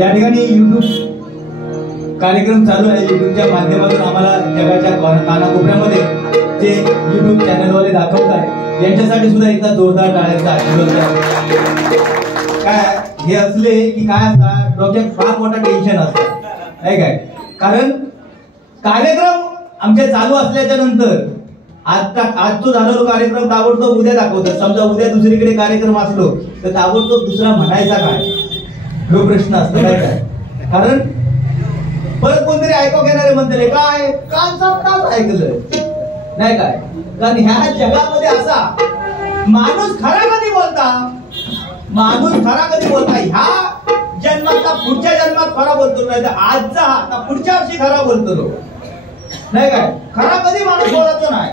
या ठिकाणी YouTube कार्यक्रम चालू आहे. YouTubeच्या माध्यमातून आम्हाला जगाच्या कानाकोपऱ्यामध्ये जे YouTube चॅनलवाले दाखवत आहे यांच्यासाठी सुद्धा एकदा जोरदार टाळ्यांचा आशीर्वाद द्या. काय हे असले की काय असतात डोक्यात फार मोठा टेन्शन असतं नाही काय, कारण कार्यक्रम आमचे चालू असल्याच्या नंतर आज तो झालेला कार्यक्रम ताबडतोब उद्या दाखवतात. समजा उद्या दुसरीकडे कार्यक्रम असलो तर ताबडतोब दुसरा म्हणायचा काय हा प्रश्न असतो नाही काय, कारण परत कोणतरी ऐकू घेणारे म्हणते काय काच ऐकलं नाही काय. कारण ह्या जगामध्ये असा माणूस खरा कधी बोलता, माणूस खरा कधी बोलता ह्या जन्मात पुढच्या जन्मात खरा बोलतो नाही तर आजचा आता पुढच्या वर्षी खरा बोलतो नाही काय. खरा कधी माणूस बोलतो नाही.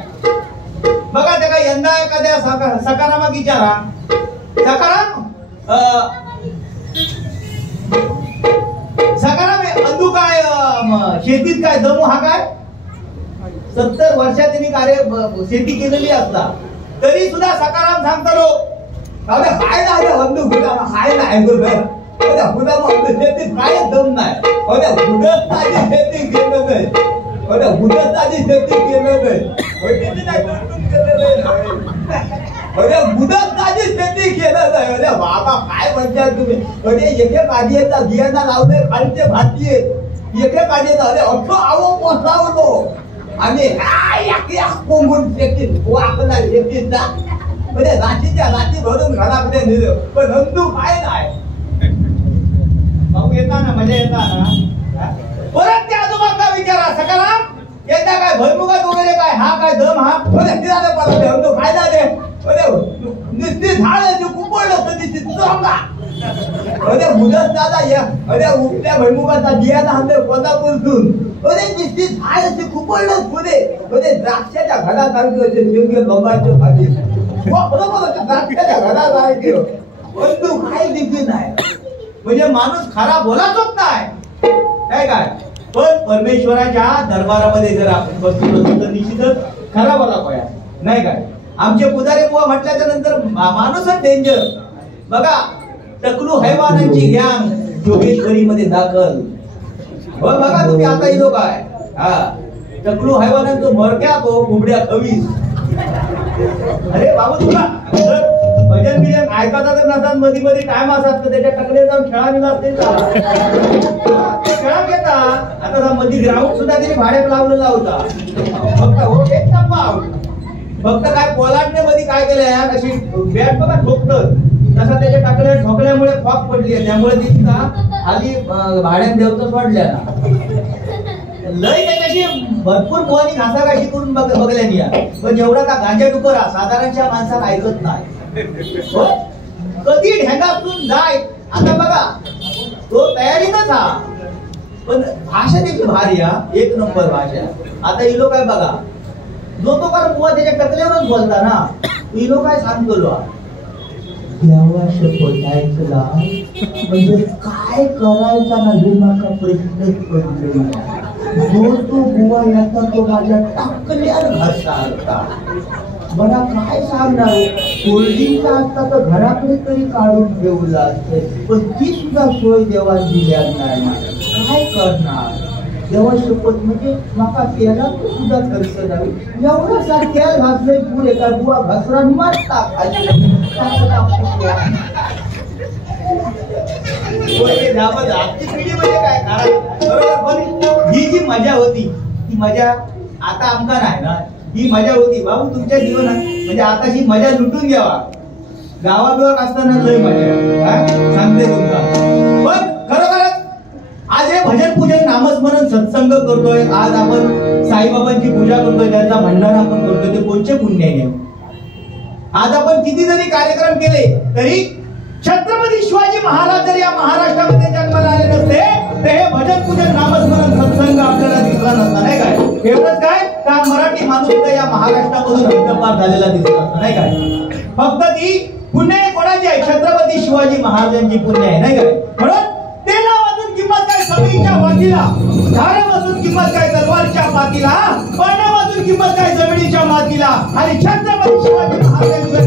बघा ते काय यंदा एखाद्या सकारात्मक विचारा सकारात्मक अंधू काय शेतीत काय दमू हा काय 70 वर्षात त्यांनी कार्य शेती केलेली असता तरी सुद्धा सकाराम सांगतो काय नाही अंधू गुडा काय नाही शेतीत काय दम नाही शेती केलं नाही मुदत शेती केलं मुदत शेती केलं नाही. बाबा काय म्हणतात तुम्ही एके काढीचा बियाणा लावले खालचे भाती एके काढीचा अठो आવો पोसावलो आणि कोंबून शेतीत वाकला शेतीत जा म्हणजे राशीच्या राशी भरून घरामध्ये नेलं पण नंदू काय नाही. भाऊ येता ना मजा येता ना. परत त्या आजोबांना विचारा सकाराम येता काय भरमुगात वगैरे काय हा काय दम हा परत काय झाले नुसती झाड कुपडलं तर ती चित्रंगा मुदत दादा या उपट्या भरमुगाचा बियाणा आणले कोल्हापूरतून नुसती झाड असे कुपडलं पुढे द्राक्षाच्या घरात आणले बंगालच्या भाजी बरोबर द्राक्षाच्या घरात आहे बंधू काय दिसली नाही. म्हणजे माणूस खरा बोलातच नाही काय काय. पण परमेश्वराच्या दरबारामध्ये जर आपण बसलो तर निश्चितच खरा बोला पाया नाही काय. आमचे पुजारी बुवा म्हटल्याच्या नंतर माणूसच डेंजर. बघा टकलू हैवानांची गँग जोगेश्वरी मध्ये दाखल. बघा तुम्ही आता ही लोक आहे हा टकलू हैवानांचं मरक्या को कोंबड्या खवीस. अरे बाबू तुला भजन बिजन ऐकायचा तर नसतात मध्ये मध्ये टाइम असतात तर त्याच्या टकले जाऊन खेळा नसते खेळा घेतात. आता मध्ये ग्राउंड सुद्धा तिने भाड्यात लावलेला होता फक्त एक टप्पा फक्त काय पोलाडने मध्ये काय केलंय अशी बॅट बघा ठोकत तसा त्याच्या टाकल्या ठोकल्यामुळे फॉक पडली आहे त्यामुळे ती खाली भाड्यात देवच पडल्या लय त्याच्याशी भरपूर पोहानी घासाघाशी करून बघल्यानी पण एवढा का गांजा डुकरा साधारणच्या माणसाला ऐकत नाही. कधी ढेंगातून जाय आता बघा तो तयारीतच हा पण भाषा देखील भारी हा एक नंबर भाषा. आता इलो काय बघा जो तो कारण बुवा त्याच्या टकल्यावरच बोलता ना इलो काय सांगतो देवा शपथ म्हणजे काय करायचा ना हे माझा प्रश्नच पडले. जो तो बुवा याचा तो माझ्या टाकल्यावर घरचा होता. मला काय सांगणार कोल्ड्रिंकचा असता तर घराकडे तरी काढून ठेवला असते पण ती सुद्धा सोय देवाला दिल्या नाही. काय करणार देवा शपथ म्हणजे माका त्याला सुद्धा खर्च नाही एवढा तेल घासले पुढे काय बुवा घसरा मारता आजची पिढी म्हणजे काय बरोबर. ही जी मजा होती ती मजा आता आमका नाही ना. ही मजा होती बाबू तुमच्या जीवनात म्हणजे आता ही मजा लुटून घ्यावा. गावाबिवाक असताना लय मजा सांगते तुमका. पण खरोखरच आज हे भजन पूजन नामस्मरण सत्संग करतोय. आज आपण साईबाबांची पूजा करतोय त्यांचा भंडारा आपण करतोय ते कोणचे पुण्य आहे. आज आपण किती जरी कार्यक्रम केले तरी छत्रपती शिवाजी महाराज जर या महाराष्ट्रामध्ये जन्माला आले नसते तर हे भजन पूजन नामस्मरण सत्संग आपल्याला दिसला नसता नाही काय. एवढंच काय का मराठी माणूस या महाराष्ट्रामधून हद्दपार झालेला दिसला असता नाही काय. फक्त ती पुण्य कोणाची आहे छत्रपती शिवाजी महाराजांची पुण्य आहे नाही काय. म्हणून तेला वाजून किंमत काय सगळीच्या वाटीला धारा वाजून किंमत काय तलवारच्या पातीला पाण्या वाजून किंमत काय जमिनीच्या मातीला आणि छत्रपती शिवाजी महाराजांच्या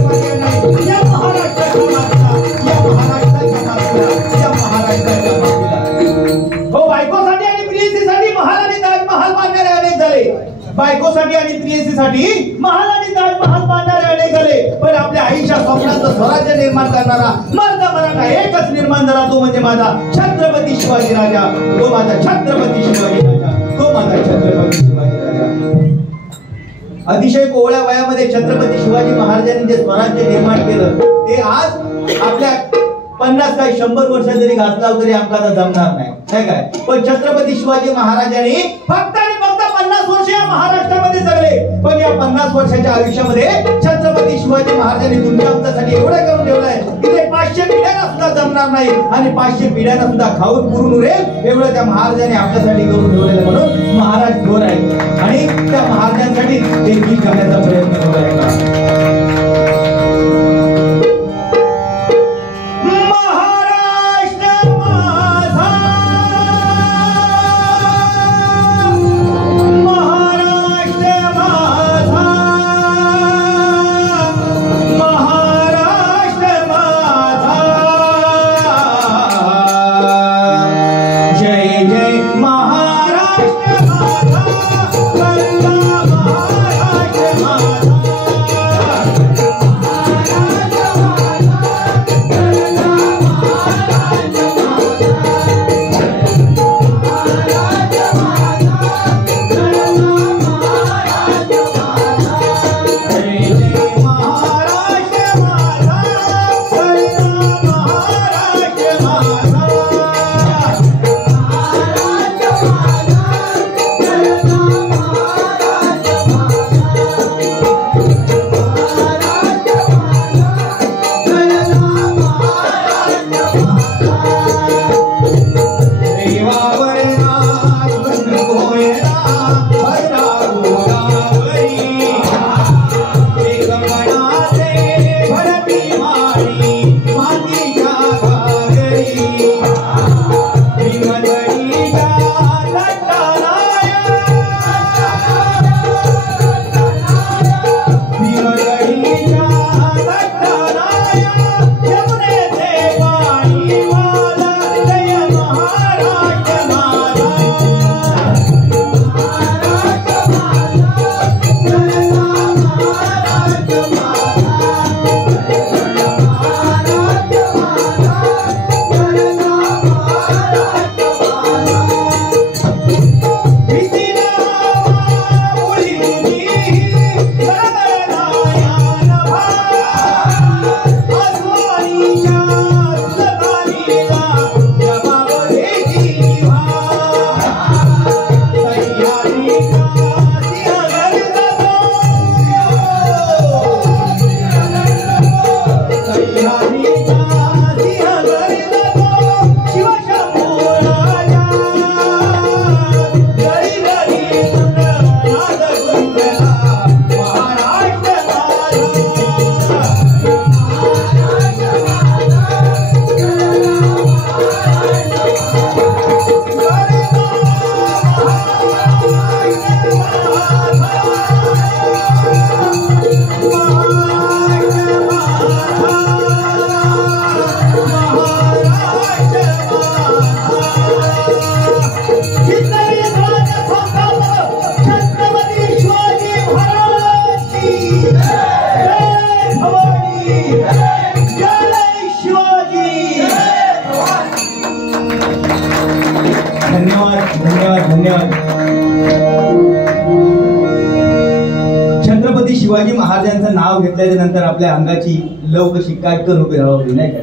या महाराष्ट्राच्या मातीला या महाराष्ट्राच्या मातीला या महाराष्ट्राच्या मातीला बायकोसाठी आणि प्रियसीसाठी महाल आणि ताजमहाल बांधणारे अनेक झाले, पण आपल्या आईच्या स्वप्नाचं स्वराज्य निर्माण करणारा मर्द मराठा एकच निर्माण झाला, तो म्हणजे माझा छत्रपती शिवाजी राजा, तो माझा छत्रपती शिवाजी राजा, तो माझा छत्रपती शिवाजी राजा. अतिशय कोवळ्या वयामध्ये छत्रपती शिवाजी महाराजांनी जे स्वराज्य निर्माण केलं ते आज आपल्या 50 काही 100 वर्ष जरी घातला तरी आमका जमणार नाही, नाही काय. पण छत्रपती शिवाजी महाराजांनी फक्त आणि फक्त 50 वर्ष या महाराष्ट्रामध्ये जगले, पण या 50 वर्षाच्या आयुष्यामध्ये छत्रपती शिवाजी महाराजांनी तुमच्या आमच्यासाठी एवढं करून ठेवलंय की ते 500 पिढ्यांना सुद्धा जमणार नाही आणि 500 पिढ्यांना सुद्धा खाऊन पुरून उरेल एवढं त्या महाराजांनी आपल्यासाठी करून ठेवलेलं. म्हणून महाराज थोर आहे आणि त्या महाराजांसाठी देखील करण्याचा प्रयत्न केला आहे. छत्रपती शिवाजी महाराजांचं नाव घेतल्याच्या नंतर आपल्या अंगाची लव कशी काटकन उभी राहावी, नाही का.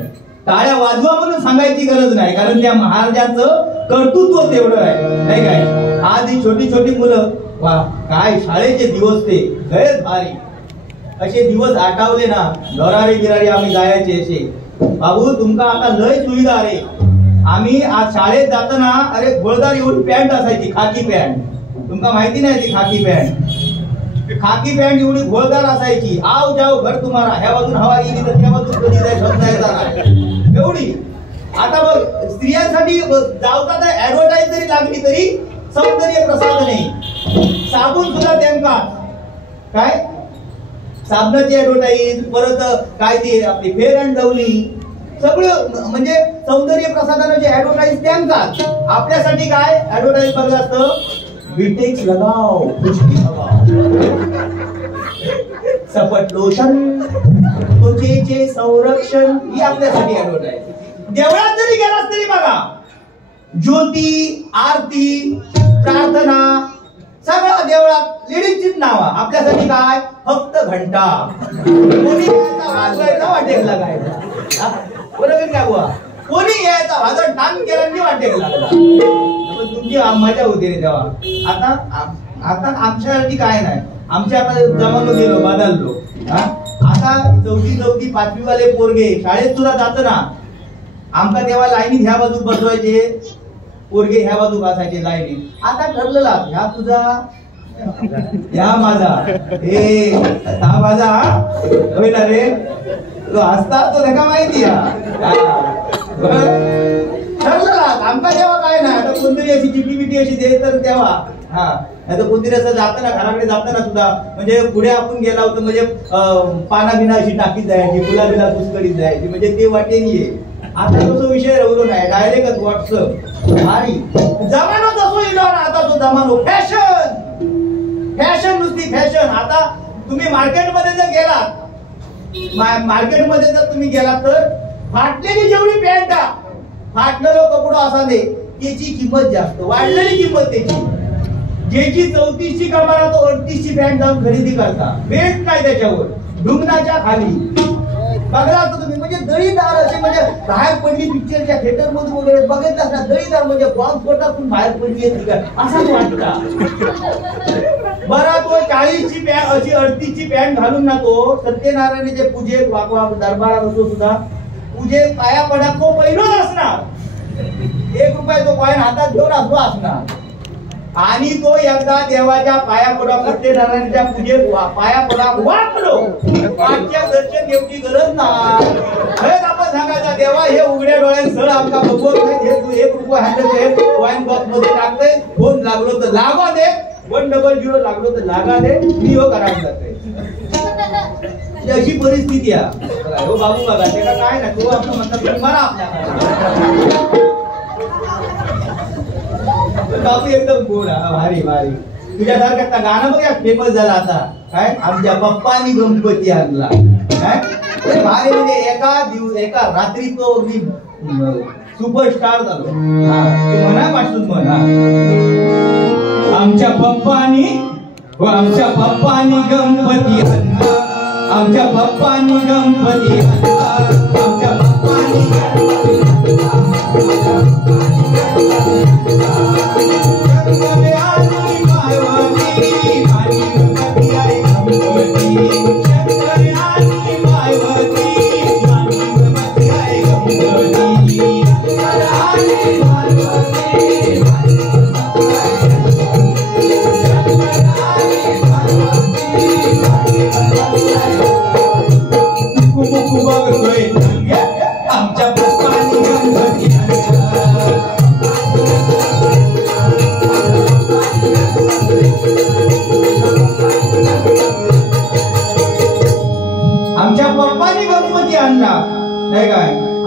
टाळ्या वाजवा म्हणून सांगायची गरज नाही, कारण त्या महाराजांचं कर्तृत्व तेवढं आहे, नाही काय. आज ही छोटी छोटी मुलं वा काय शाळेचे दिवस ते लयच भारी असे दिवस आठवले ना. दरारी गिरारी आम्ही जायचे असे. बाबू तुमका आता लय सुविधा रे. आम्ही आज शाळेत जाताना अरे घोळदार एवढी पॅन्ट असायची, खाकी पॅन्ट. तुमका माहिती नाही ती खाकी पॅन्ट. खाकी पॅन्ट एवढी घोळदार असायची. आव जाव घर तुम्हाला, ह्या बाजून हवा गेली तर त्या बाजून कधी जाय समजायचा नाही एवढी. आता बघ स्त्रियांसाठी जावता तर ऍडव्हर्टाईज जरी लागली तरी सौंदर्य प्रसाधन नाही. साबून सुद्धा त्यांका काय साबणाची ऍडव्हर्टाईज, परत काय ती आपली फेअर अँड लवली, सगळं म्हणजे सौंदर्य प्रसाधनाची ऍडव्हर्टाईज त्यांकाच. आपल्यासाठी काय ऍडव्हर्टाईज बघलं असतं विटेक्स लगाओ खुशकी लगाओ, सपट लोशन त्वचेचे संरक्षण ही आपल्यासाठी ऍडव्हर्टाईज. देवळात जरी गेलास तरी बघा ज्योती, आरती, प्रार्थना सगळं देवळात लेडीजचीच नाव. आपल्यासाठी काय फक्त घंटा. कोणी वाजवायचा वाटेल लागायचा, बरोबर काय बुवा? कोणी यायचा वाजत ठाण केला वाटेल लागला. तुमची मजा होती रे तेव्हा. आता आमच्यासाठी काय नाही. आमच्या आता जमानो गेलो बदललो. आता 4थी 5वी वाले पोरगे शाळेत सुद्धा जात ना. आमका तेव्हा लाईनीत ह्या बाजूक बसवायचे, पोरगे ह्या बाजूक असायचे लाईनीत. आता ठरलेला ह्या तुझा ह्या माझा, हे हा माझा होईल रे. तो हसता तो नका माहिती ठरलेला. आमका तेव्हा काय नाही. आता कोणतरी अशी चिठी बिटी अशी दे तर तेव्हा नाही तर कोणतरी असं जाताना घराकडे जाताना सुद्धा म्हणजे पुढे आपण गेला होतो म्हणजे पाना बिना अशी टाकीत जायची, फुला बिला पुष्कळीत जायची, म्हणजे ते वाटेनी. आता तसं विषय राहिलो नाही, डायरेक्ट व्हॉट्सअप. आणि जमाना तसो येलो ना आता तो जमानो फॅशन, फॅशन नुसती फॅशन. आता तुम्ही मार्केटमध्ये जर गेलात, मार्केटमध्ये जर तुम्ही गेलात तर फाटलेली जेवढी पॅन्ट, फाटलेलो कपडा असा दे त्याची किंमत जास्त, वाढलेली किंमत त्याची. ज्याची 34ची कमाला तो 38ची पॅन्ट जाऊन खरेदी करता, बेल्ट नाही त्याच्यावर, ढुंगणाच्या खाली. बघला तुम्ही म्हणजे दळीदार असे, म्हणजे बाहेर पडली पिक्चरच्या थिएटर मधून वगैरे बघितलं असता. दळीदार म्हणजे बॉम्ब स्फोटातून बाहेर पडली असंच वाटता. बरा तो 40ची पॅन्ट अशी 38ची पॅन्ट घालून ना तो सत्यनारायणाचे पूजे दरबारात असतो सुद्धा पूजे पाया पडा तो पहिलोच असणार. 1 रुपया तो कॉइन हातात घेऊन असतो असणार. आणि तो एकदा देवाच्या पाया पडा सत्यनारायणाच्या पूजेत पाया पडा वाटलो पाठच्या दर्शन घेऊची गरज नाही. खरंच आपण सांगायचा देवा हे उघड्या डोळ्यात सळ आमका बघवत नाही. हे तू 1 रुपया हातात कॉइन बॉक्स मध्ये टाकते. फोन लागलो तर लागा दे, 100 लागलो तर लागा दे. मी हो करायला जाते. अशी परिस्थिती आहे. हो बाबू बघा ते काय ना तो आपण म्हणतात मरा आपल्या बाबू एकदम गोड. भारी भारी. तुझ्यासारखा गाणं बघा फेमस झाला आता काय आमच्या पप्पानी गणपती आणला काय भारी. म्हणजे एका रात्री तो अगदी सुपरस्टार झालो. म्हणा पासून म्हणा आमच्या पप्पानी गणपती आणला, आमच्या पप्पानी गणपती आणला, आमच्या पप्पानी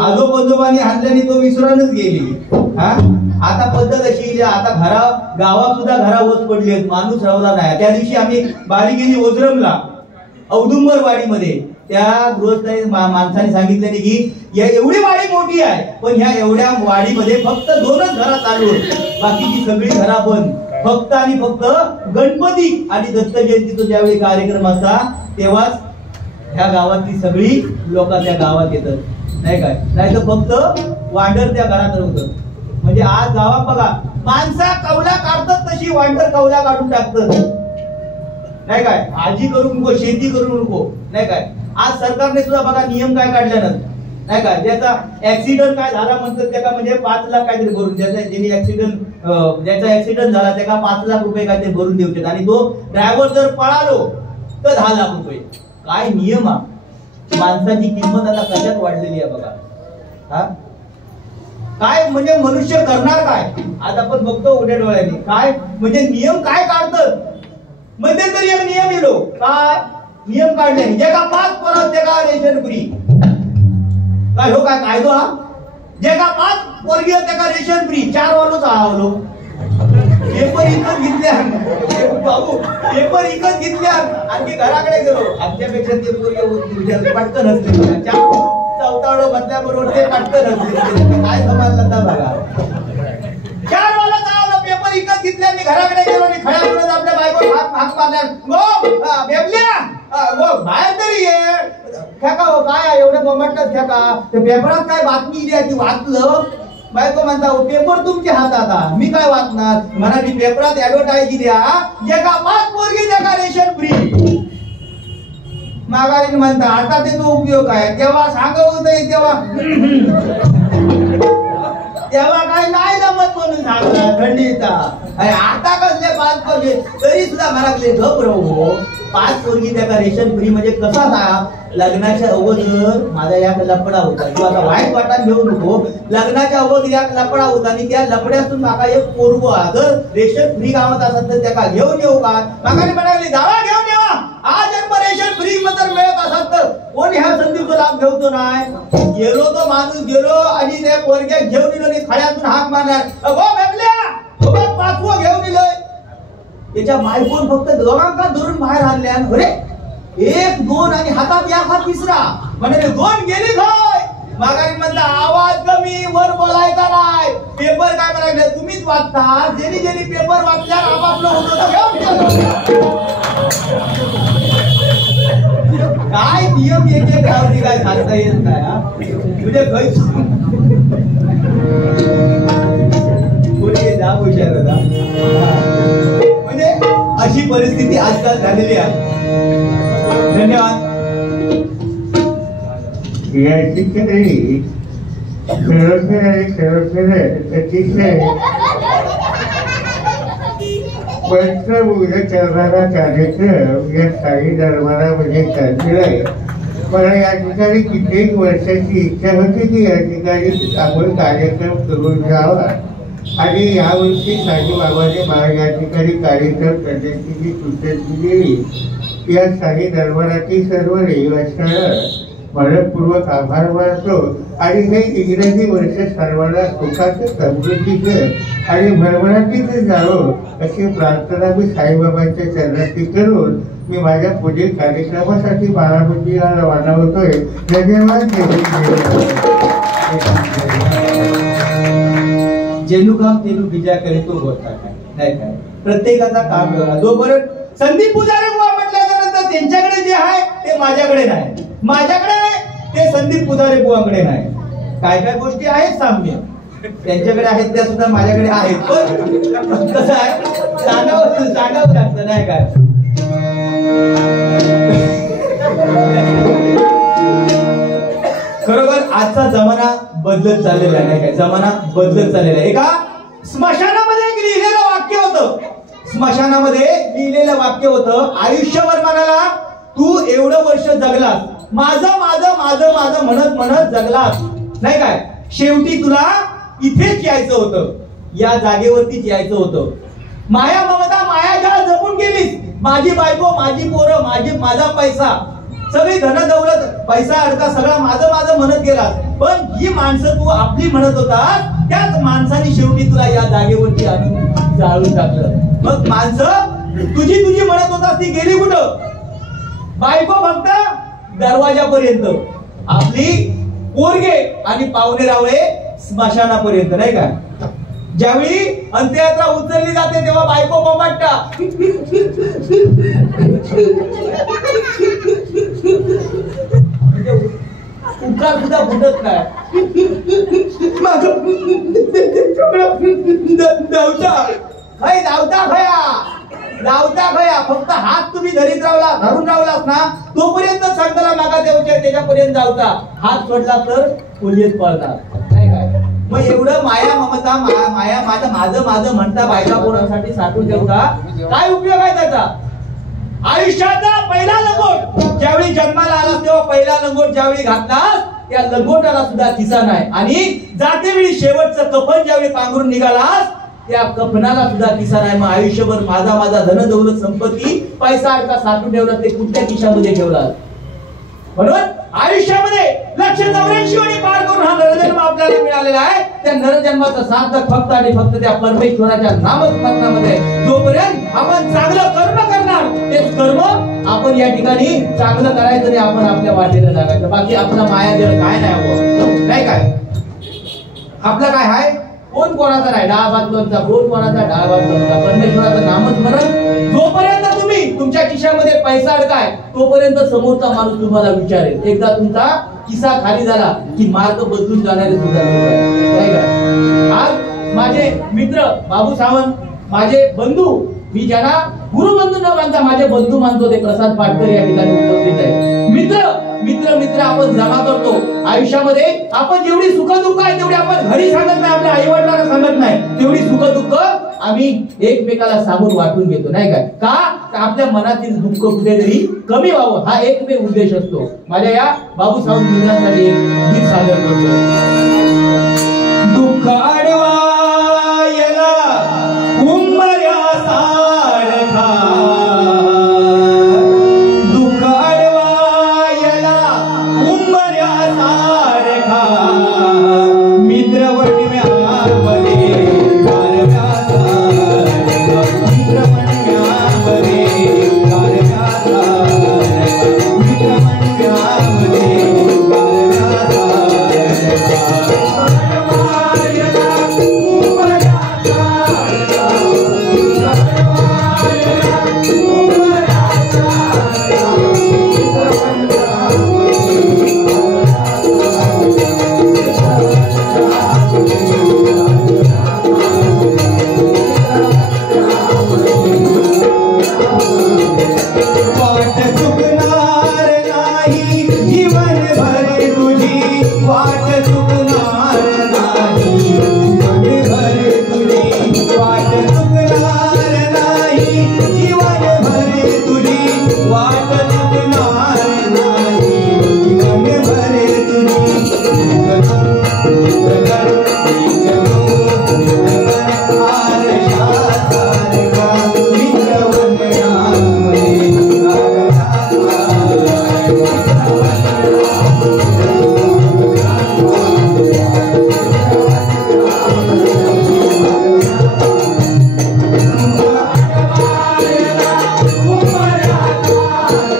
आजोबांनी आणल्याने तो विसरूनच गेली. आता पद्धत अशी आता गावात सुद्धा घरा ओस पडली, माणूस राहला नाही. त्या दिवशी आम्ही बारी गेली ओझरमला औदुंबर वाडीमध्ये. त्या गृहस्थानी माणसाने सांगितले की एवढी वाडी मोठी आहे पण ह्या एवढ्या वाडीमध्ये फक्त 2च घरा चालू आहेत, बाकीची सगळी घरा बंद. फक्त आणि फक्त गणपती आणि दत्त जयंतीचा ज्यावेळी कार्यक्रम असता तेव्हाच ह्या गावातली सगळी लोक त्या गावात येतात. नाही काय नाही तर फक्त वांडर त्या घरात होतं. म्हणजे आज गावात बघा माणसा कवला काढतात तशी वांडर कवला काढून टाकतात. नाही काय आजी करू नको, शेती करू नको. नाही काय आज सरकारने सुद्धा बघा नियम काय काढल्यानं नाही का ज्याचा ऍक्सिडेंट काय झाला म्हणतात त्याला म्हणजे 5 लाख काहीतरी भरून, ज्याचा ऍक्सिडेंट झाला त्याला 5 लाख रुपये काहीतरी भरून देऊ. आणि तो ड्रायव्हर जर पळालो तर 10 लाख रुपये. काय नियम हा. माणसाची किंमत आता कशात वाढलेली आहे बघा. काय म्हणजे मनुष्य करणार काय आज आपण बघतो उघड्या डोळ्याने. काय म्हणजे नियम काय काढतात. मध्यंतरी एक नियम येलो काय नियम काढले जे का 5 परत ते का रेशन फ्री. काय हो काय कायदो हा. जे का 5 पोरगी ते का रेशन फ्री. 4 वालोच आवलो पेपर विकत घेतल्या बाबू, पेपर विकत घेतल्या. आणखी घराकडे गेलो. आमच्यापेक्षा ते पोरगे पटकन असले, चौथावडं म्हटल्याबरोबर ते पटकन असले. काय समजलं ना बघा. 4 वाजता जावं पेपर विकत घेतल्या. मी घराकडे गेलो आणि खड्या म्हणून आपल्या बायको हाक मारल्या. गो बेबल्या, गो बाहेर तरी ये. ठेका हो काय एवढं बमटच ठेका. ते पेपरात काय बातमी दिली ती वाचलं. बायको म्हणता पेपर तुमच्या हातात आहे, मी काय वाचणार. म्हणा मी पेपरात ऍडव्हर्टाईज दिल्या, जे का 5 पोरगी जे का रेशन फ्री. माघारी म्हणता आता त्याचा उपयोग आहे. तेव्हा सांगत तेव्हा काय नाही जमत म्हणून सांगला थंडीचा. अरे आता कसले 5 पोरगी तरी सुद्धा मनातले झोप राहू. 5 पोरगी त्या रेशन फ्री म्हणजे कसा ना. लग्नाच्या अगोदर माझा या लपडा होता. किंवा आता वाईट वाटात घेऊ नको. लग्नाच्या अगोदर या लपडा होता आणि त्या लपड्यातून माका एक पोरगो जर रेशन फ्री गावात असत तर त्याला घेऊन येऊ का. मागाने म्हणाली जावा घेऊन येवा. आज जन्म रेशन फ्री जर मिळत असत तर कोण ह्या संधीचा लाभ घेतो नाही. गेलो तो माणूस गेलो आणि त्या पोरग्या घेऊन येलो आणि खड्यातून हाक मारणार. अगो बेबल्या, 5वं घेऊन येलोय. त्याच्या बायकोन फक्त दोघांका धरून बाहेर आणल्या. अरे 1 2 आणि हातात या हा 3रा म्हणजे 2 गेली काय. माघारी म्हणता आवाज कमी, वर बोलायचा नाही. पेपर काय म्हणाले तुम्हीच वाचता. ज्यांनी ज्यांनी पेपर वाचल्यावर आपापलं होतं काय नियम एक गावची काय सांगता येत नाही. म्हणजे कोणी जा हुशार होता. म्हणजे अशी परिस्थिती आजकाल झालेली आहे. धन्यवाद. या ठिकाणी खरोखर आणि खरोखर अतिशय पंचबोध करणारा कार्यक्रम या साई दरबारामध्ये चाललेला आहे. मला या ठिकाणी कित्येक वर्षाची इच्छा होती की या ठिकाणी आपण कार्यक्रम करून जावा आणि यावर्षी साईबाबाने मला या ठिकाणी कार्यक्रम करण्याची जी सूचना दिली या साई दरबाराची सर्व रहिवाशांना मनपूर्वक आभार मानतो. आणि हे इंग्रजी वर्ष सर्वांना सुखाचं समृद्धीचं आणि भरभराटीचं जावं अशी प्रार्थना मी साईबाबांच्या चरणाशी करून मी माझ्या पुढील कार्यक्रमासाठी बारामतीला रवाना होतोय. धन्यवाद. जेणू काम तेनू बिजा करे तो होता काय नाही काय. प्रत्येकाचा काम वेगळा. जोपर्यंत संदीप पुजारी बुवा म्हटल्यानंतर त्यांच्याकडे जे आहे ते माझ्याकडे नाही, माझ्याकडे ते संदीप पुजारी बुवाकडे नाही. काय काय गोष्टी आहेत साम्य त्यांच्याकडे आहेत त्या सुद्धा माझ्याकडे आहेत. पण कसं आहे सांगावं लागतं नाही काय. खरोखर आजचा जमाना बदलत चाललेला आहे. काय जमाना बदलत चाललेला आहे. एका स्मशानामध्ये एक लिहिलेलं वाक्य होतं. स्मशानामध्ये लिहिलेलं वाक्य होतं आयुष्यभर म्हणाला तू एवढं वर्ष जगलास, माझं माझं माझं माझं म्हणत म्हणत जगलास नाही काय. शेवटी तुला इथेच यायचं होतं, या जागेवरतीच यायचं होतं. माया ममता माया ज्या जपून गेलीस, माझी बायको माझी पोरं माझा पैसा सगळी धन दौलत पैसा अडका सगळा माझं माझं म्हणत गेलास. पण ही माणसं तू आपली म्हणत होतास त्याच माणसाने शेवटी तुला या जागेवरती आणून जाळून टाकलं. मग माणसं तुझी म्हणत होतास ती गेली कुठं. बायको फक्त दरवाजापर्यंत, आपली पोरगे आणि पाहुणे रावळे स्मशानापर्यंत नाही का. ज्यावेळी अंत्ययात्रा उचलली जाते तेव्हा बायको बोंबाटता. उकार सुद्धा फुटत नाही. धावता खया फक्त हात तुम्ही धरून रावलास ना तोपर्यंत सांगताना मागा देवच्या त्याच्यापर्यंत जावता. हात सोडला तर खोलीत पळणार नाही काय. मग एवढं माया ममता माया माझं म्हणता बायका पोरांसाठी साठवून ठेवता काय उपयोग आहे त्याचा. आयुष्याचा पहिला लंगोट ज्यावेळी जन्माला आलास तेव्हा पहिला लंगोट ज्यावेळी घातलास त्या लंगोटाला सुद्धा खिसा नाही. आणि जातेवेळी शेवटचं कफन ज्यावेळी पांघरून निघालास त्या कफनाला सुद्धा खिसा नाही. मग आयुष्यभर माझा धन दौलत संपत्ती पैसा अडका साठवून ठेवला ते कुठल्या खिशामध्ये ठेवला. म्हणून आयुष्यामध्ये 184 वर्षे पार करून हा नरजन्म आपल्याला मिळालेला आहे. त्या नरजन्माचा सार्थक फक्त आणि फक्त त्या परमेश्वराच्या नामस्मरणामध्ये. जोपर्यंत आपण चांगलं कर्म करणार तेच कर्म आपण या ठिकाणी चांगलं करायचं आणि आपण आपल्या वाटेला लागायचं. बाकी आपला माया जळ काय नाही हवं नाही काय आपलं काय आहे. कोण कोणाचा नाही डाळ भात लोणचा, कोण कोणाचा डाळ भात लोणचा. परमेश्वराचं नामस्मरण जोपर्यंत तुम्ही तुमच्या खिशामध्ये पैसा अडकाय तोपर्यंत समोरचा माणूस तुम्हाला विचारेल. एकदा तुमचा किस्सा खाली झाला की मार्ग बदलून जाणारे सुद्धा लोक आहेत. आज माझे मित्र बाबू सावंत, माझे बंधू, मी ज्यांना गुरुबंधू न मानता माझे बंधू मानतो ते प्रसाद पाटकर या ठिकाणी उपस्थित आहेत. मित्र मित्र मित्र आपण जमा करतो. आयुष्यामध्ये आपण जेवढी सुख दुःख आहे तेवढी आपण घरी सांगत नाही, आपल्या आई वडिलांना सांगत नाही. तेवढी सुख दुःख आम्ही एकमेकाला सांगून वाटून घेतो नाही काय. का आपल्या मनातील दुःख कुठेतरी कमी व्हावं हा एकमेव उद्देश असतो. माझ्या या बाबू सावंत मित्रांसाठी एक गीत सादर करतो. दुःख आडवा येला उंबऱ्या सारखा, दुःख आडवा येला उंबऱ्या सारखा, मित्र वणव्यामध्ये गारव्या सारखा, मित्र वणव्यामध्ये गारव्या सारखा, मित्र वणव्यामध्ये गारव्या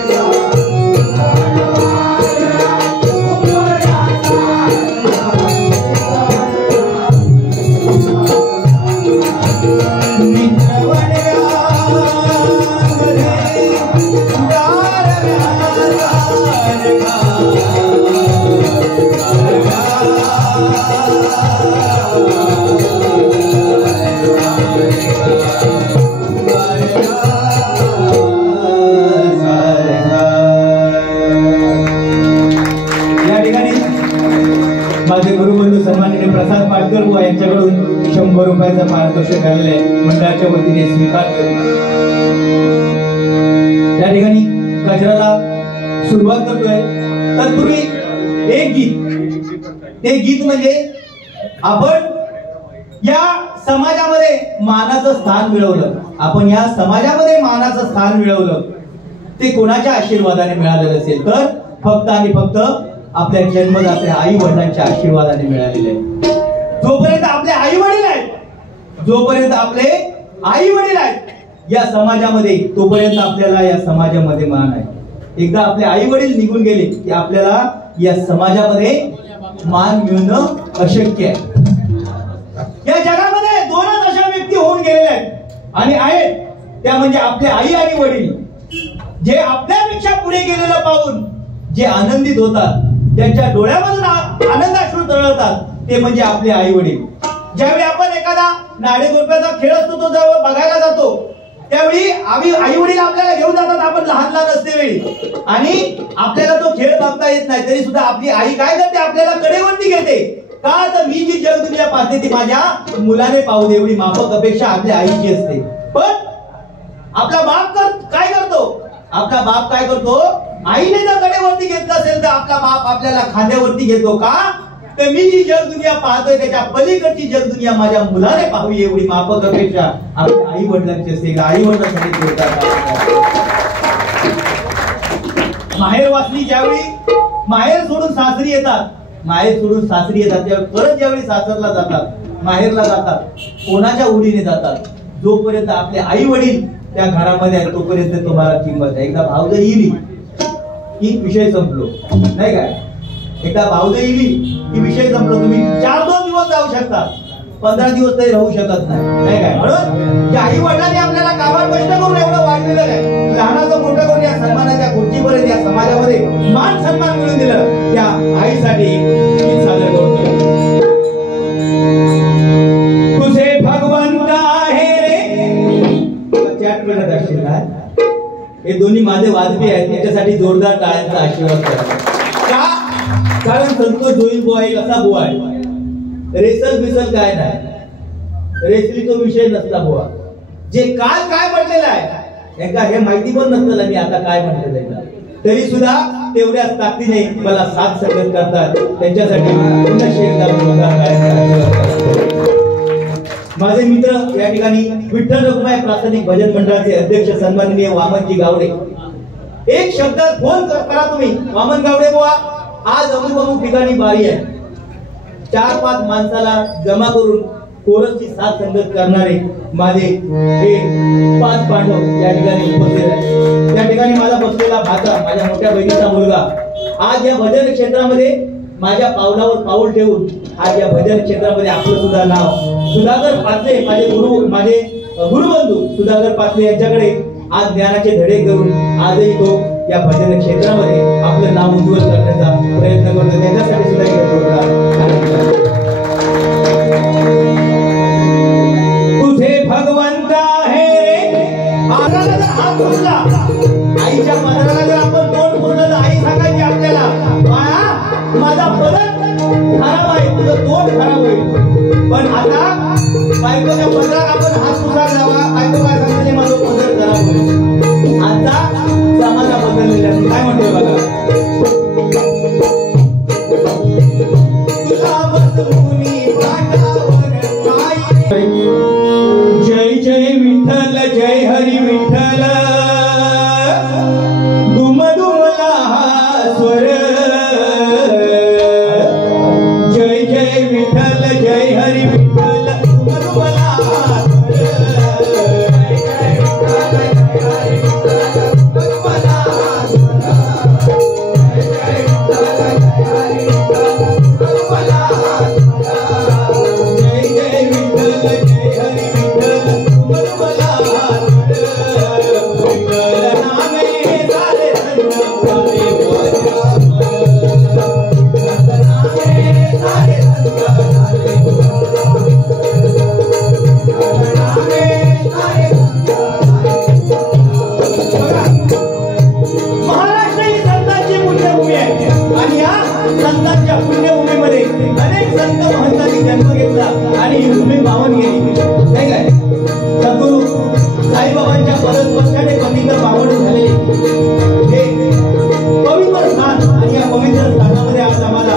सारखा. माझे गुरुबंधू सन्माननीय प्रसाद पाटकर बुवा यांच्याकडून 100 रुपयाचा पारितोषिक आलेले मंडळाच्या वतीने स्वीकार करतो. त्या ठिकाणी गजराला सुरुवात करतोय. तत्पूर्वी एक गीत, ते गीत म्हणजे आपण या समाजामध्ये मानाचं स्थान मिळवलं. आपण या समाजामध्ये मानाचं स्थान मिळवलं ते कोणाच्या आशीर्वादाने मिळालेलं असेल तर फक्त आणि फक्त आपल्या जन्मदात्या आई वडिलांच्या आशीर्वादाने मिळालेले आहे. जोपर्यंत आपले आई वडील आहेत, जोपर्यंत आपले आई वडील आहेत या समाजामध्ये तोपर्यंत आपल्याला या समाजामध्ये मान आहे. एकदा आपले आई वडील निघून गेले की आपल्याला या समाजामध्ये मान मिळणं अशक्य आहे. या जगामध्ये दोनच अशा व्यक्ती होऊन गेलेल्या आहेत आणि आहेत त्या म्हणजे आपले आई आणि वडील. जे आपल्यापेक्षा पुढे गेलेलं पाहून जे आनंदित होतात, ज्यांच्या डोळ्यामधून आनंदाश्रू तरळतात ते म्हणजे आपले आई वडील. ज्यावेळी आपण एखादा नाडेगोप्याचा खेळ असतो तो जेव्हा बघायला जातो त्यावेळी आई वडील आपल्याला घेऊन जातात आपण लहान लहान असते वेळी आणि आपल्याला तो खेळ बघता येत नाही तरी सुद्धा आपली आई काय करते, आपल्याला कडेवरती घेते. का तर मी जी जग दुनिया पाहते ती माझ्या मुलाने पाहू दे एवढी माफक अपेक्षा आपल्या आईची असते. पण आपला बाप काय करतो, आपला बाप काय करतो, आईने जर कडेवरती घेतलं असेल तर आपला बाप आपल्याला खांद्यावरती घेतो. का तर मी जी जग दुनिया पाहतोय त्याच्या पलीकडची जग दुनिया माझ्या मुलाने पाहूया एवढी माफक अपेक्षा आपल्या आई वडिलांची असते. आई वडिलांसाठी माहेर वाचली ज्यावेळी माहेर सोडून सासरी येतात, माहेर सोडून सासरी येतात तेव्हा परत ज्यावेळी सासरला जातात, माहेरला जातात, कोणाच्या ओढीने जातात? जोपर्यंत आपले आई वडील त्या घरामध्ये आहेत तोपर्यंत तुम्हाला किंमत आहे. एकदा भावजं येईल की विषय संपलो, नाही काय? एकदा भावजं येईल की विषय संपलो. तुम्ही 4-2 दिवस जाऊ शकता, 15 दिवस तरी राहू शकत नाही काय? म्हणून आई वडिलांनी आपल्याला कामात कष्ट करून एवढं वाढलेलं आहे, लहानाचं मोठं करून या सन्मानाच्या खुर्चीपर्यंत या समाजामध्ये मान सन्मान मिळवून दिलं. त्या आईसाठी गीत सादर करतोय. तुझे भगवंत आहे रे, चॅट करत असतील ना? हे दोन्ही माझे वाजपे आहेत, त्याच्यासाठी जोरदार टाळ्यांचा आशीर्वाद करा. का? कारण संतोष जोईल बुवा एक असा बुवा आहे, रेसल बिसल काय नाही, रेसलीचा विषय नसता बुवा. जे काल काय म्हटलेलं आहे एका हे माहिती पण नसतं मी आता काय म्हटलेलं आहे, तरी सुद्धा तेवढ्याच ताकदीने मला साथ संगत करतात. त्यांच्यासाठी पुन्हा माझे मित्र या ठिकाणी विठ्ठल रखुमाई प्राथमिक भजन मंडळाचे अध्यक्ष सन्माननीय वामनजी गावडे. एक शब्द फोन करा तुम्ही, वामन गावडे बुवा आज अमुक अमुक ठिकाणी बारी आहे, 4-5 माणसाला जमा करून कोरसची साथ संगत करणारे माझे हे 5 पांडव या ठिकाणी उपस्थित आहेत. त्या ठिकाणी माझा बसलेला भाचा, माझ्या मोठ्या बहिणीचा मुलगा आज या भजन क्षेत्रामध्ये माझ्या पावलावर पाऊल ठेवून आज या भजन क्षेत्रामध्ये आपलं सुद्धा नाव सुधाकर पाटले, माझे गुरुबंधू सुधाकर पाटले यांच्याकडे आज ज्ञानाचे धडे करून आजही तो या भजन क्षेत्रामध्ये आपलं नाव उज्ज्वल करण्याचा प्रयत्न करतो. त्याच्यासाठी सुद्धा तुझे भगवंत आहे रे. हात पुसला, आईच्या पदराला जर आपण तोंड पुसलं तर आई सांगायची आपल्याला, बाळा माझा पदर खराब आहे, तुझं तोंड खराब होईल. पण आता बायकोच्या पदरात आपण हात पुसायला जावा, बायको काय सांगितले माझं पदर खराब होईल. आता समाजा बदललेला काय म्हणतोय बघा. जय जय विठ्ठल, जय हरी विठ्ठल, दुमदुमला हा स्वर. जय जय विठ्ठल, जय हरी विठ्ठल, दुमदुमला हा स्वर. जय जय विठ्ठल, जय हरी विठ्ठल, दुमदुमला हा स्वर. जय जय विठ्ठल, जय हरी विठ्ठल, दुमदुमला हा स्वर. जय जय विठ्ठल, जय हरी विठ्ठल, दुमदुमला हा स्वर. विठ्ठल नामे सारे संत झाले वाचा. विठ्ठल नामे सारे संत झाले वाचा. विठ्ठल नामे सारे संत झाले वाचा. महाराष्ट्र ही संतांची पुण्यभूमी आहे आणि या संतांच्या पुण्यभूमीमध्ये अनेक संत महंतांनी जन्म घेतला आणि ही भूमी पावन गेली, नाही काय? सद्गुरू साईबाबांच्या पदस्पर्शाने पतित पावन झाले हे पवित्र स्थान आणि या पवित्र स्थानामध्ये आज आम्हाला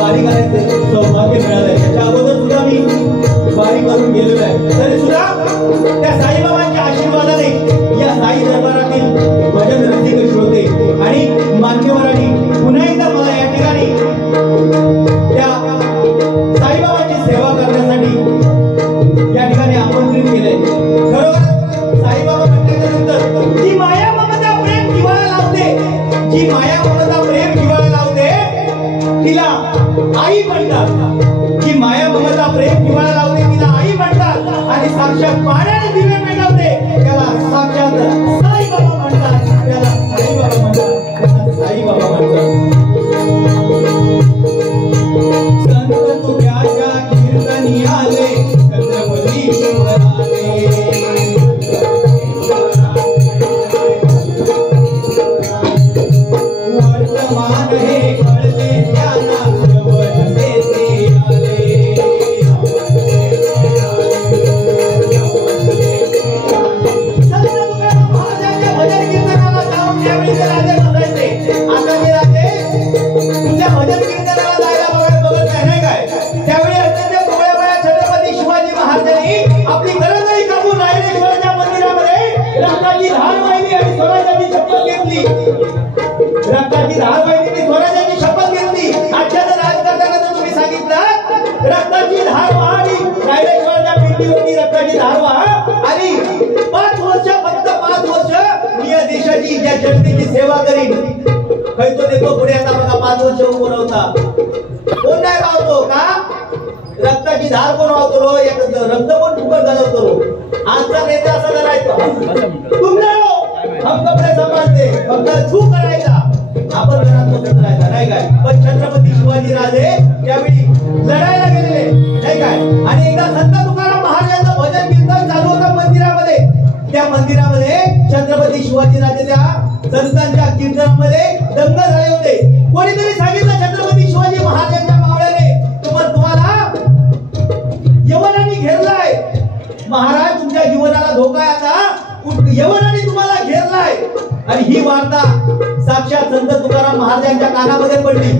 वारी करायचे सौभाग्य मिळालं. याच्या अगोदर सुद्धा मी वारी करून गेलेलो आहे, तरी सुद्धा त्या साईबाबांच्या आशीर्वादाने या साई दरबारातील भजन रसिक श्रोते आणि मान्यवरांनी पुन्हा एकदा मला या ठिकाणी त्या साईबाबांची सेवा करण्यासाठी या ठिकाणी आमंत्रित केले. खरोखर साईबाबा म्हटल्यानंतर जी माया ममता प्रेम जिव्हाळा लावते, जी माया ममता प्रेम जिव्हाळा लावते तिला आई म्हणतात. जी माया ममता प्रेम जिव्हाळा लावते तिला आई म्हणतात आणि साक्षात पाण्याने दिवे पेटवते त्याला साक्षात साईबाबा म्हणतात. त्याला साईबाबा म्हणतात, त्याला साईबाबा म्हणतात. संत तुझ्याच्या कीर्तनी आले, छत्रपती शिवराले. वर्तमान हे कळले त्यांना, जवळते ते आले. पिंडीवरती रक्ताची धार व्हा आणि 5 वर्ष, फक्त 5 वर्ष मी या देशाची, या जनतेची सेवा करीन. खैतो देतो पुढे. आता बघा 5 वर्ष उभं राहता कोण नाही राहतो का? रक्ताची धार कोण वाहतो, रक्त कोण फुकट घालवतो. आजचा नेता असा करायचा, तुमचा हम कपडे सांभाळते, फक्त छू करायचा, आपण घरात बसत राहायचा, नाही काय. पण छत्रपती शिवाजी राजे त्यावेळी लढायला गेलेले, नाही काय. आणि एकदा संत तुकाराम महाराजांचं भजन कीर्तन चालू होतं मंदिरामध्ये. त्या मंदिरामध्ये छत्रपती शिवाजी राजे त्या संतांच्या कीर्तनामध्ये दंग झाले होते. कोणीतरी सांगितलं छत्रपती शिवाजी महाराजांच्या मावळ्याने तुम्हाला यवनाने घेरलाय, महाराज तुमच्या जीवनाला धोका आहे, आता यवनाने तुम्हाला घेरलाय. आणि ही वार्ता साक्षात संत तुकाराम महाराजांच्या कानामध्ये पडली.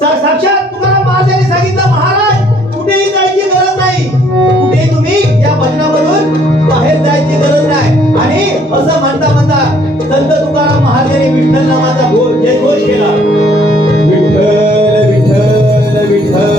साक्षात तुकाराम महाराजांनी सांगितलं, महाराज कुठेही जायची गरज नाही, कुठेही तुम्ही या भजनामधून बाहेर जायची गरज नाही. आणि असं म्हणता म्हणता संत तुकाराम महाराजांनी विठ्ठल नावाचा जयघोष केला. विठ्ठल विठ्ठल विठ्ठल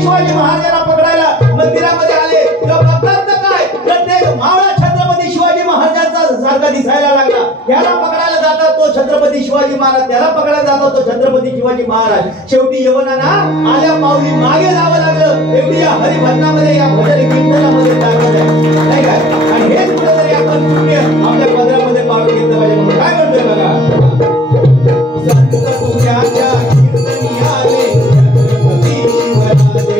शिवाजी महाराजांना पकडायला मंदिरामध्ये आले तेव्हा बघतात काय, प्रत्येक मावळा छत्रपती शिवाजी महाराजांचा सारखा दिसायला लागला. याला पकडायला जातात तो छत्रपती शिवाजी महाराज, त्याला पकडायला जातात तो छत्रपती शिवाजी महाराज. शेवटी यवनांना आल्या पावली मागे जावं लागलं. एवढी या हरिभजनामध्ये, या भजन कीर्तनामध्ये दाखवत आहे, नाही काय. आणि हेच कुठेतरी आपण पुण्य आपल्या पदरामध्ये पाळून घेतलं पाहिजे. म्हणून काय म्हणतोय बघा, संत तुझ्याच्या कीर्तनी आले छत्रपती शिवराजे.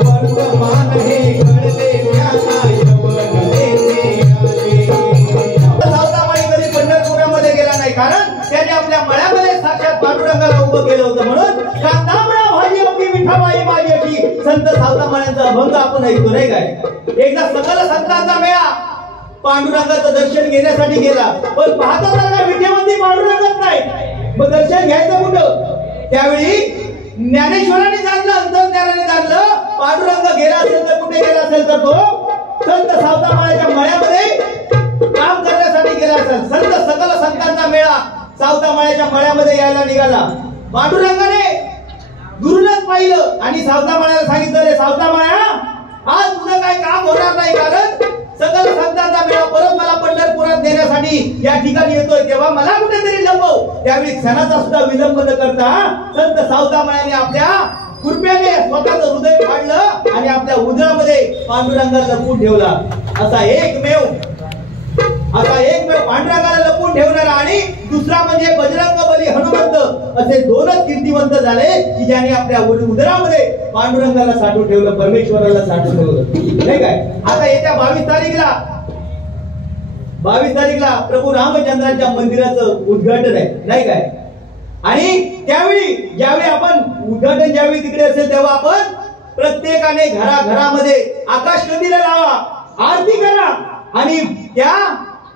वर्तमान हे कळले त्यांना यवन देते आले. सावतामाळी कधी पंढरपुरामध्ये गेला नाही, कारण त्याने आपल्या मळ्यामध्ये साक्षात पांडुरंगाला उभं केलं होतं. म्हणून कांदामळा भाजी आपली विठाबाई माझी अशी संत सावतामाळ्यांचा अभंग आपण ऐकतो, नाही काय. एकदा सकल संतांचा मेळा पांडुरंगाचं दर्शन घेण्यासाठी गेला, पण पाहता का विठेमध्ये पांडुरंगच नाही. मग दर्शन घ्यायचं कुठं? त्यावेळी ज्ञानेश्वरांनी जाणलं, अंतर्ज्ञानाने जाणलं, पांडुरंग गेला असेल तर कुठे गेला असेल तर तो संत सावतामाळ्याच्या मळ्यामध्ये काम करण्यासाठी गेला असेल. संत सकल संतांचा मेळा सावतामाळ्याच्या मळ्यामध्ये यायला निघाला. पांडुरंगाने दुरूनच पाहिलं आणि सावतामाळ्याला सांगितलं, रे सावतामाळ्या, आज तुझं काय काम होणार नाही, कारण सकल संतांचा मेळा परत मला पंढरपुरात नेण्यासाठी या ठिकाणी येतोय, तेव्हा मला कुठेतरी लंबव. त्यावेळी क्षणाचा सुद्धा विलंब न करता संत सावतामाळ्याने आपल्या कृपेने स्वतःचं हृदय फाडलं आणि आपल्या उदरामध्ये पांडुरंगाला लपवून ठेवला. असा एकमेव पांडुरंगाला लपवून ठेवणारा आणि दुसरा म्हणजे बजरंगबली हनुमंत, असे दोनच कीर्तिवंत झाले की ज्यांनी आपल्या उदरामध्ये पांडुरंगाला साठवून ठेवलं, परमेश्वराला साठवून ठेवलं, नाही काय. आता येत्या 22 तारीखला प्रभू रामचंद्रांच्या मंदिराचं उद्घाटन आहे, नाही काय. आणि त्यावेळी ज्यावेळी आपण उद्घाटन ज्यावेळी तिकडे असेल तेव्हा आपण प्रत्येकाने घराघरामध्ये आकाशकंदील लावा, आरती करा आणि त्या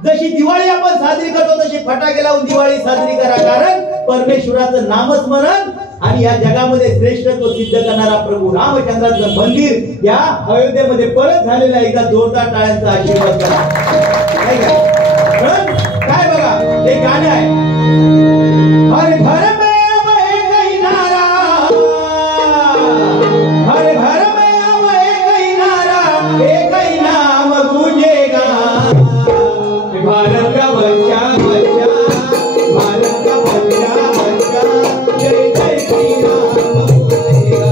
जशी दिवाळी आपण साजरी करतो तशी फटाके लावून दिवाळी साजरी करा. कारण परमेश्वराचं नामस्मरण आणि या जगामध्ये श्रेष्ठत्व सिद्ध करणारा प्रभू रामचंद्राचं मंदिर या अयोध्येमध्ये परत झालेला एकदा जोरदार टाळ्यांचा आशीर्वाद करा, नाही का. काय बघा, हे गाणं आहे, हर घर में आवे कहीं नारा, हर घर में आवे कहीं नारा, एक ही नाम गूंजेगा, भारत का बच्चा बच्चा, भारत का बच्चा बच्चा, जय जय श्री राम बोलेगा,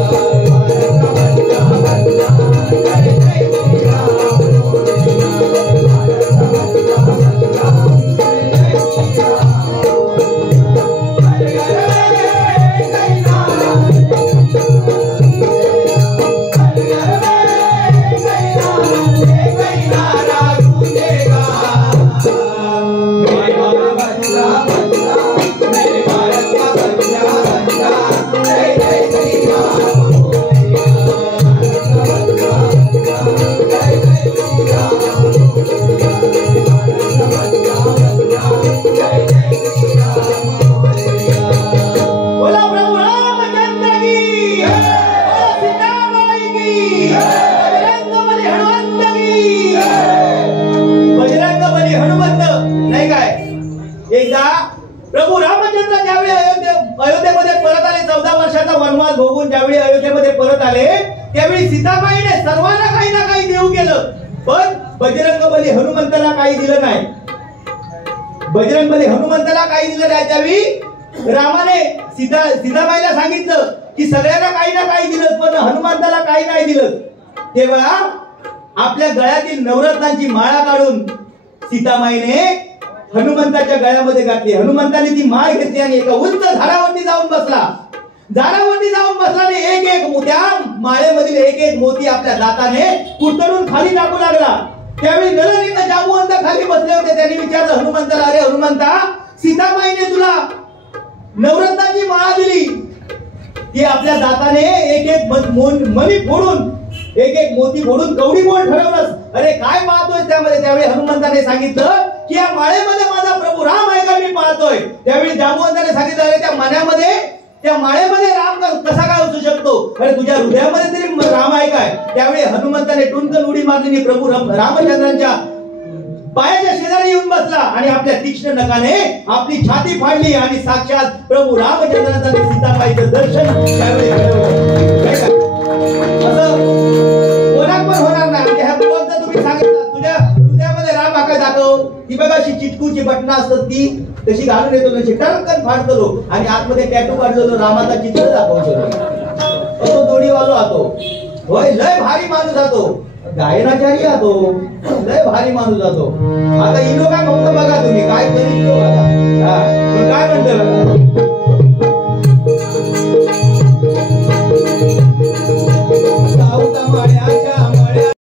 भारत का बच्चा बच्चा, जय जय श्री राम बोलेगा, भारत का बच्चा बच्चा, जय जय श्री राम बोलेगा. त्यावेळी सीताबाईने सर्वांना काही ना काही देऊ केलं, पण बजरंग बली हनुमंताला काही दिलं नाही. बजरंग बली हनुमंताला काही दिलं नाही. त्यावेळी रामाने सीताबाईला सांगितलं की सगळ्यांना काही ना काही दिलं, पण हनुमंताला काही नाही दिलं. तेव्हा आपल्या गळ्यातील नवरत्नांची माळा काढून सीताबाईने हनुमंताच्या गळ्यामध्ये घातली. हनुमंताने ती माळ घेतली आणि एका उंच झाडावरती जाऊन बसला. झाडावरती जाऊन बसला आणि एक एक त्या माळेमधील एक एक मोती आपल्या दाताने कुरतडून खाली टाकू लागला. त्यावेळी नळनीत जांबुवंत खाली बसले होते. त्यांनी विचारलं हनुमंताला, अरे हनुमंता, सीताबाईने तुला नवरत्नाची माळा दिली, ती आपल्या दाताने एक एक मणी फोडून एक एक मोती फोडून कवडी मोल ठरवलंस, अरे काय पाहतोय त्यामध्ये? त्यावेळी हनुमंताने सांगितलं की या माळेमध्ये माझा प्रभू राम आहे का मी पाहतोय. त्यावेळी जांबुवंताने सांगितलं, अरे त्या माळेमध्ये राम कसा काय असू शकतो? अरे तुझ्या हृदयामध्ये तरी राम आहे काय? त्यावेळी हनुमंताने टुनकन उडी मारली, प्रभू रामचंद्रांच्या पायाच्या शेजारी येऊन बसला आणि आपल्या तीक्ष्ण नखाने आपली छाती फाडली आणि साक्षात प्रभू रामचंद्रांचं आणि सीताबाईचं दर्शन त्यावेळी झालं. असं कोणाक पण होणार नाही. म्हणजे ह्या दोघांचं तुम्ही सांगितलं तुझ्या हृदयामध्ये राम आका दाखव, ती बघा अशी चिटकूची बटणं असतात ती तशी घालून येतो, तशी टणकन फाडतो आणि आतमध्ये टॅटू काढलो रामाचा चित्र दाखवतो. तो जोडीवालो आतो, होय लय भारी माणूस आतो, गायनाचारी आतो, लय भारी माणूस जातो. आता इनो काय म्हणतो बघा तुम्ही, काय करीत तो बघा. पण काय म्हणतोय बघा,